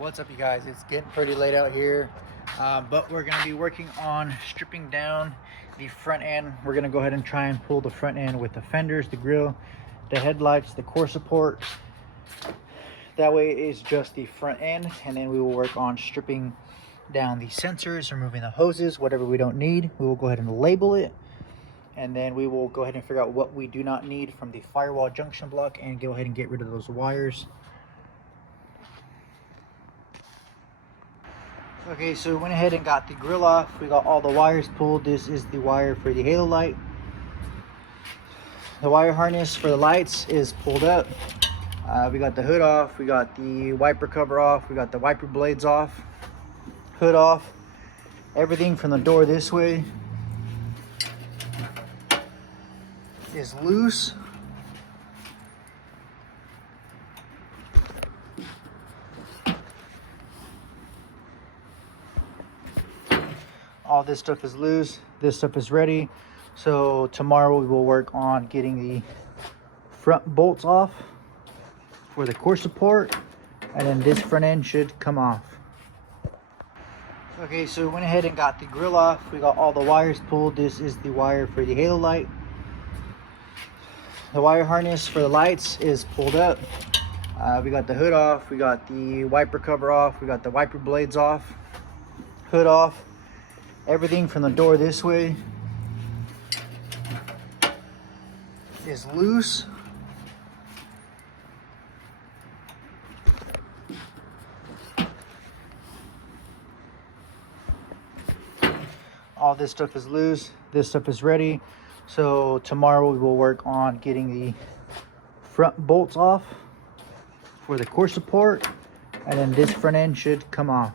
What's up, you guys? It's getting pretty late out here, but we're going to be working on stripping down the front end. We're going to go ahead and try and pull the front end with the fenders, the grille, the headlights, the core support. That way it is just the front end, and then we will work on stripping down the sensors, removing the hoses, whatever we don't need. We will go ahead and label it, and then we will go ahead and figure out what we do not need from the firewall junction block and go ahead and get rid of those wires. Okay, so we went ahead and got the grill off. We got all the wires pulled. This is the wire for the halo light. The wire harness for the lights is pulled up. We got the hood off. We got the wiper cover off. We got the wiper blades off. Hood off. Everything from the door this way is loose. All this stuff is loose. This stuff is ready. So tomorrow we will work on getting the front bolts off for the core support, and then this front end should come off. Okay, so we went ahead and got the grill off. We got all the wires pulled. This is the wire for the halo light. The wire harness for the lights is pulled up. We got the hood off. We got the wiper cover off. We got the wiper blades off. Hood off. Everything from the door this way is loose. All this stuff is loose. This stuff is ready. So tomorrow we will work on getting the front bolts off for the core support, and then this front end should come off.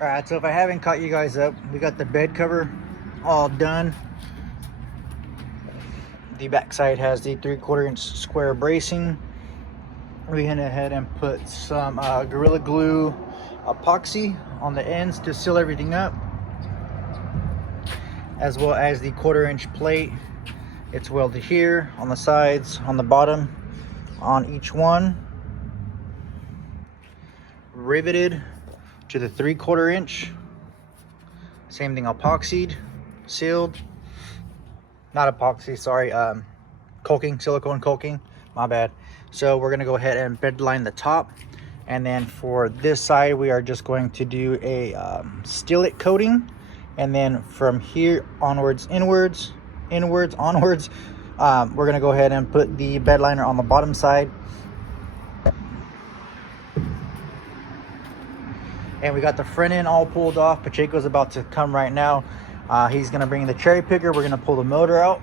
All right, so if I haven't caught you guys up, we got the bed cover all done. The backside has the 3/4 inch square bracing. We went ahead and put some Gorilla Glue epoxy on the ends to seal everything up, as well as the 1/4 inch plate. It's welded here, on the sides, on the bottom, on each one. Riveted to the 3/4 inch. Same thing, epoxied, sealed. Not epoxy, sorry, caulking, silicone caulking, my bad. So we're gonna go ahead and bed line the top, and then for this side we are just going to do a Still-It coating, and then from here onwards, inwards, onwards, we're gonna go ahead and put the bed liner on the bottom side. And we got the front end all pulled off. Pacheco's about to come right now. He's gonna bring the cherry picker. We're gonna pull the motor out.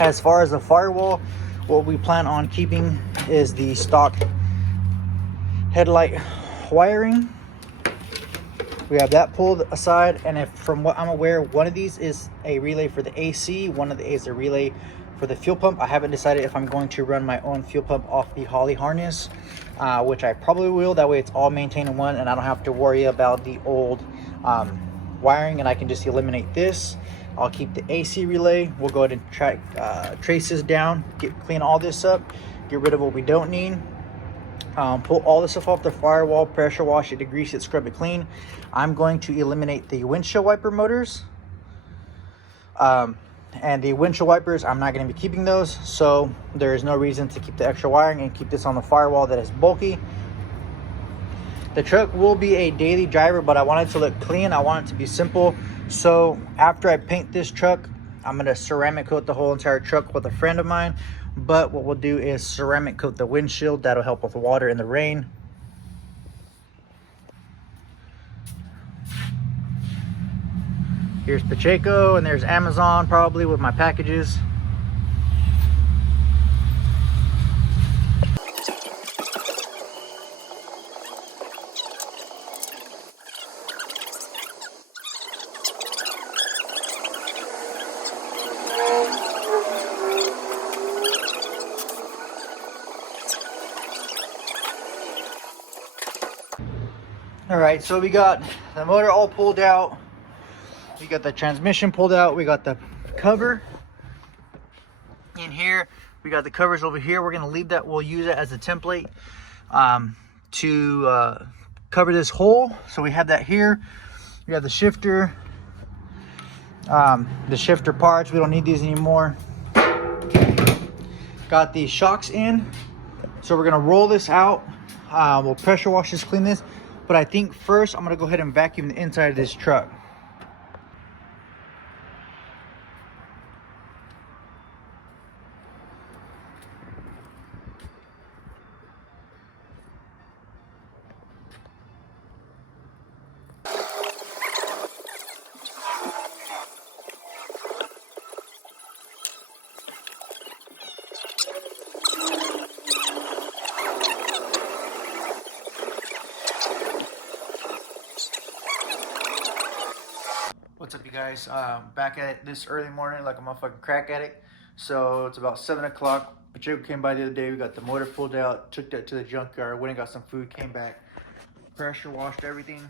As far as the firewall, what we plan on keeping is the stock headlight wiring. We have that pulled aside, and if from what I'm aware, one of these is a relay for the AC, one of the is a relay for the fuel pump. I haven't decided if I'm going to run my own fuel pump off the Holley harness, which I probably will. That way it's all maintained in one, and I don't have to worry about the old wiring, and I can just eliminate this. I'll keep the AC relay. We'll go ahead and trace this down, clean all this up, get rid of what we don't need. Pull all this stuff off the firewall, pressure wash it, degrease it, scrub it clean. I'm going to eliminate the windshield wiper motors. And the windshield wipers, I'm not going to be keeping those, so there is no reason to keep the extra wiring and keep this on the firewall that is bulky. The truck will be a daily driver, but I want it to look clean. I want it to be simple. So after I paint this truck, I'm going to ceramic coat the whole entire truck with a friend of mine. But what we'll do is ceramic coat the windshield. That'll help with the water in the rain. Here's Pacheco, and there's Amazon probably with my packages. All right, so we got the motor all pulled out. We got the transmission pulled out. We got the cover in here. We got the covers over here. We're gonna leave that. We'll use it as a template to cover this hole. So we have that here. We have the shifter parts. We don't need these anymore. Got the shocks in. So we're gonna roll this out. We'll pressure wash this, clean this. But I think first I'm gonna go ahead and vacuum the inside of this truck. What's up, you guys? Back at it this early morning like a motherfucking crack addict. So it's about 7 o'clock. Pacheco came by the other day. We got the motor pulled out, took that to the junkyard, went and got some food, came back, pressure washed everything,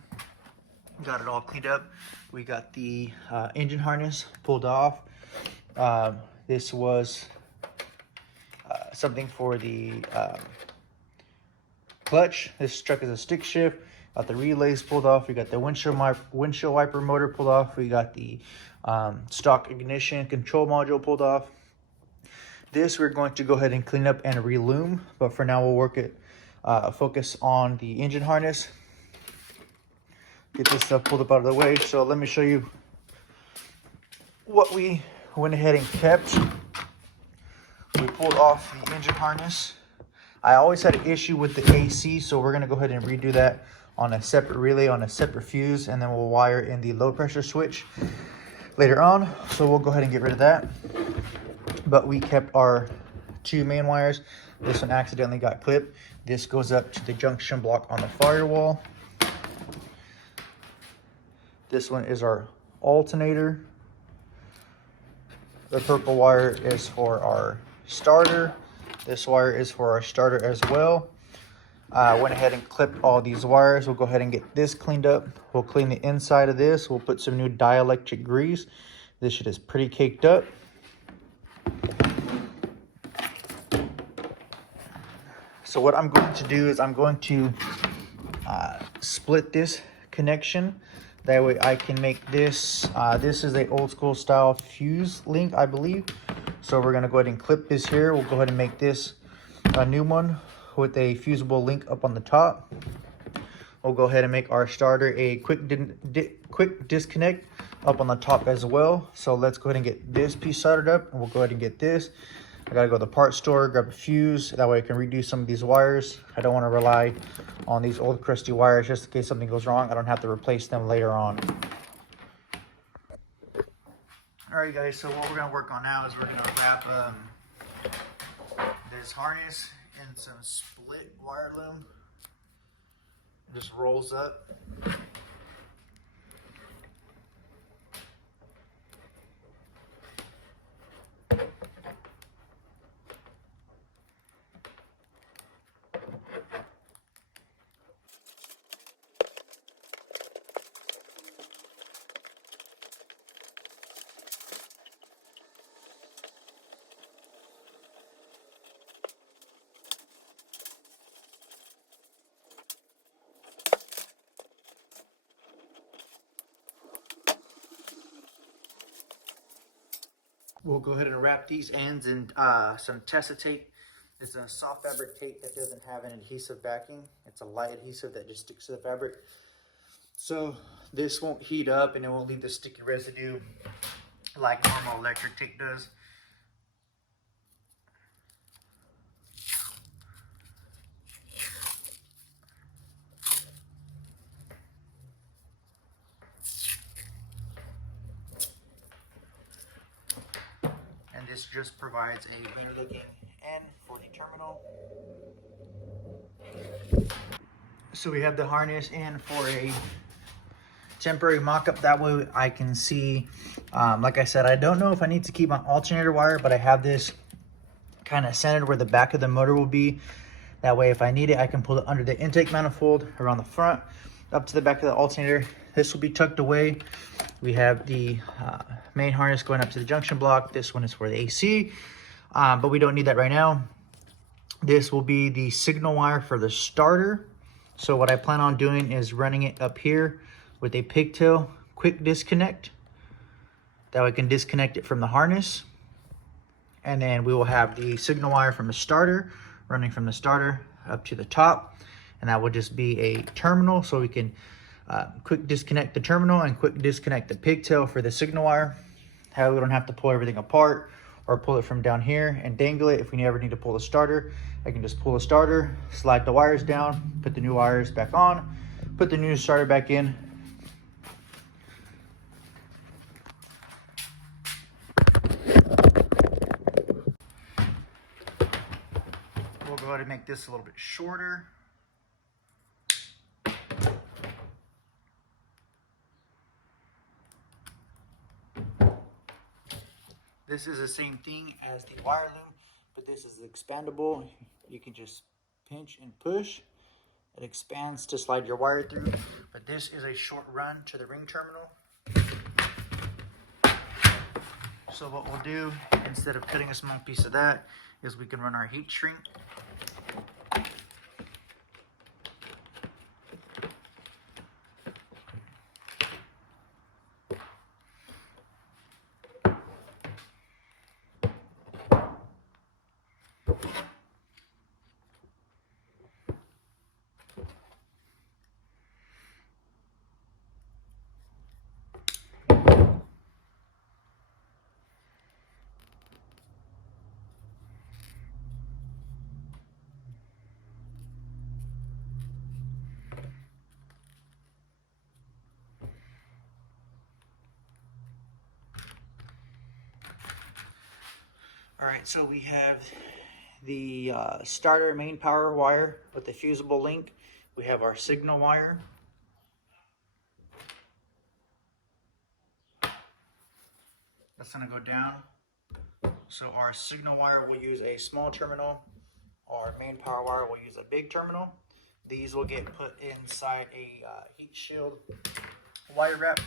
got it all cleaned up. We got the engine harness pulled off. This was something for the clutch. This truck is a stick shift. Got the relays pulled off. We got the windshield wiper motor pulled off. We got the stock ignition control module pulled off. This we're going to go ahead and clean up and relume, but for now we'll focus on the engine harness. Get this stuff pulled up out of the way. So let me show you what we went ahead and kept. We pulled off the engine harness. I always had an issue with the AC, so we're gonna go ahead and redo that on a separate relay, on a separate fuse, and then we'll wire in the low pressure switch later on. So we'll go ahead and get rid of that. But we kept our 2 main wires. This one accidentally got clipped. This goes up to the junction block on the firewall. This one is our alternator. The purple wire is for our starter. This wire is for our starter as well. Went ahead and clipped all these wires. We'll go ahead and get this cleaned up. We'll clean the inside of this. We'll put some new dielectric grease. This shit is pretty caked up. So what I'm going to do is I'm going to split this connection. That way I can make this. This is a old school style fuse link, I believe. So we're gonna go ahead and clip this here. We'll go ahead and make this a new one with a fusible link up on the top. We'll go ahead and make our starter a quick disconnect up on the top as well. So let's go ahead and get this piece soldered up, and we'll go ahead and get this. I gotta go to the parts store, grab a fuse. That way I can redo some of these wires. I don't wanna rely on these old crusty wires just in case something goes wrong. I don't have to replace them later on. All right, guys, so what we're gonna work on now is we're gonna wrap this harness in some split wire loom. It just rolls up. We'll go ahead and wrap these ends in some Tessa tape. It's a soft fabric tape that doesn't have an adhesive backing. It's a light adhesive that just sticks to the fabric. So this won't heat up and it won't leave the sticky residue like normal electric tape does. This just provides a better looking end for the terminal. So we have the harness in for a temporary mock-up. That way I can see, like I said, I don't know if I need to keep my alternator wire, but I have this kind of centered where the back of the motor will be. That way if I need it, I can pull it under the intake manifold around the front up to the back of the alternator. This will be tucked away. We have the main harness going up to the junction block. This one is for the AC, but we don't need that right now. This will be the signal wire for the starter. So what I plan on doing is running it up here with a pigtail quick disconnect. That way I can disconnect it from the harness. And then we will have the signal wire from the starter running from the starter up to the top. And that will just be a terminal, so we can quick disconnect the terminal and quick disconnect the pigtail for the signal wire. How we don't have to pull everything apart or pull it from down here and dangle it. If we ever need to pull the starter, I can just pull the starter, slide the wires down, put the new wires back on, put the new starter back in. We'll go ahead and make this a little bit shorter. This is the same thing as the wire loom, but this is expandable. You can just pinch and push. It expands to slide your wire through, but this is a short run to the ring terminal. So what we'll do, instead of cutting a small piece of that, is we can run our heat shrink. All right, so we have the starter main power wire with the fusible link. We have our signal wire. That's gonna go down. So our signal wire will use a small terminal. Our main power wire will use a big terminal. These will get put inside a heat shield wire wrap.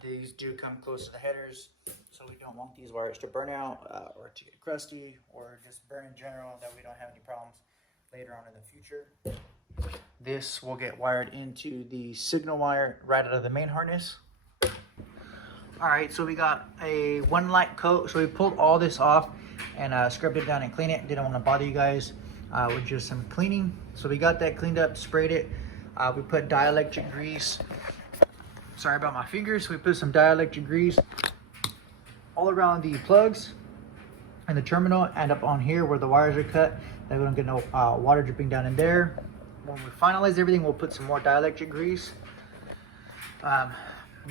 These do come close to the headers, so we don't want these wires to burn out or to get crusty or just burn in general, that we don't have any problems later on in the future. This will get wired into the signal wire right out of the main harness. All right, so we got a one light coat. So we pulled all this off and scrubbed it down and cleaned it. Didn't want to bother you guys with just some cleaning. So we got that cleaned up, sprayed it. We put dielectric grease. Sorry about my fingers. We put some dielectric grease all around the plugs and the terminal and up on here where the wires are cut. That we don't get no water dripping down in there. When we finalize everything, we'll put some more dielectric grease.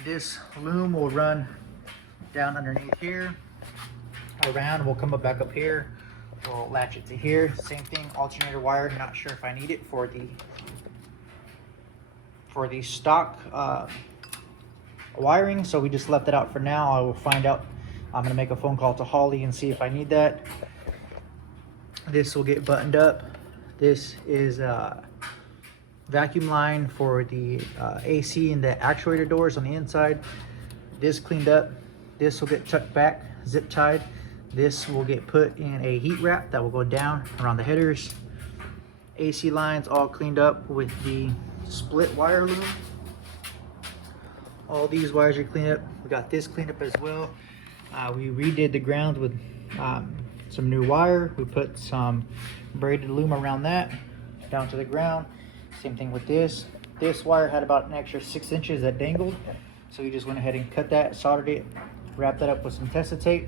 This loom will run down underneath here, around, we'll come up back up here, we'll latch it to here. Same thing, alternator wire, not sure if I need it for the stock wiring, so we just left it out for now. I will find out. I'm gonna make a phone call to Holly and see if I need that. This will get buttoned up. This is vacuum line for the AC and the actuator doors on the inside. This cleaned up. This will get tucked back, zip tied. This will get put in a heat wrap that will go down around the headers. AC lines all cleaned up with the split wire loom. All these wires are cleaned up. We got this cleaned up as well. We redid the ground with some new wire. We put some braided loom around that down to the ground. Same thing with this. This wire had about an extra 6 inches that dangled. So we just went ahead and cut that, soldered it, wrapped that up with some Tesa tape.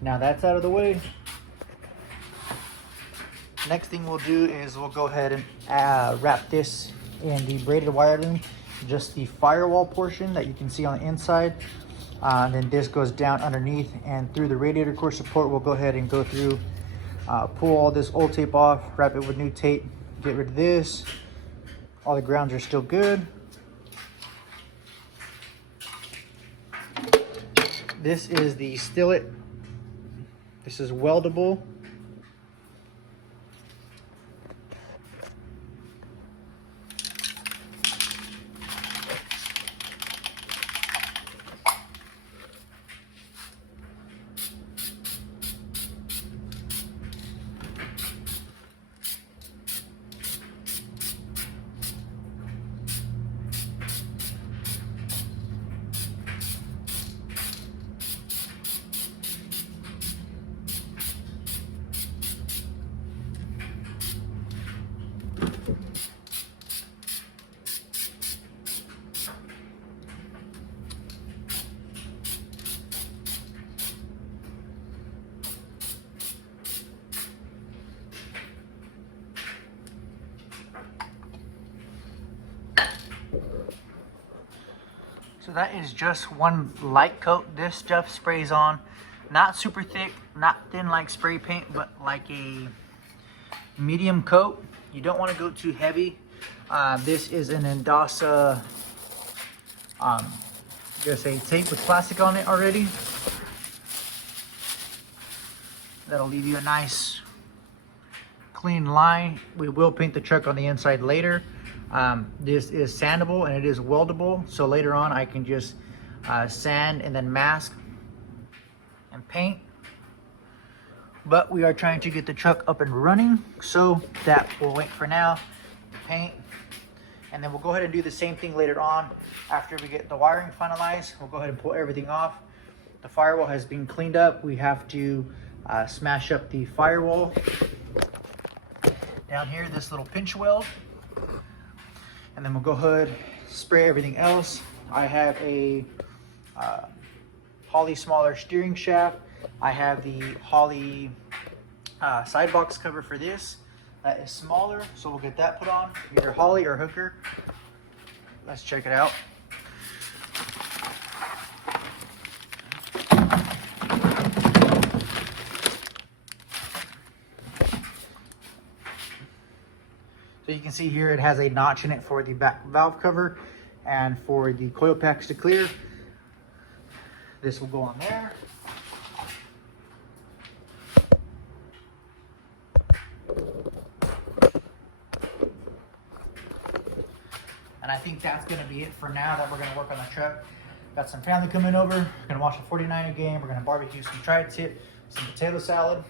Now that's out of the way. Next thing we'll do is we'll go ahead and wrap this in the braided wire loom, just the firewall portion that you can see on the inside. And then this goes down underneath and through the radiator core support. We'll go ahead and go through, pull all this old tape off, wrap it with new tape, get rid of this. All the grounds are still good. This is the stillet. This is weldable. So that is just one light coat. This stuff sprays on, not super thick, not thin like spray paint, but like a medium coat. You don't want to go too heavy. This is an Endasa, just a tape with plastic on it already. That'll leave you a nice clean line. We will paint the truck on the inside later. This is sandable and it is weldable, so later on I can just sand and then mask and paint. But we are trying to get the truck up and running, so that will wait for now. Paint, and then we'll go ahead and do the same thing later on after we get the wiring finalized. We'll go ahead and pull everything off. The firewall has been cleaned up. We have to smash up the firewall down here, this little pinch weld, and then we'll go ahead, spray everything else. I have a Holley smaller steering shaft. I have the Holley side box cover for this. That is smaller, so we'll get that put on, either Holley or Hooker. Let's check it out. So you can see here it has a notch in it for the back valve cover and for the coil packs to clear. This will go on there. And I think that's going to be it for now that we're going to work on the truck. Got some family coming over. We're going to watch a 49er game. We're going to barbecue some tri-tip, some potato salad.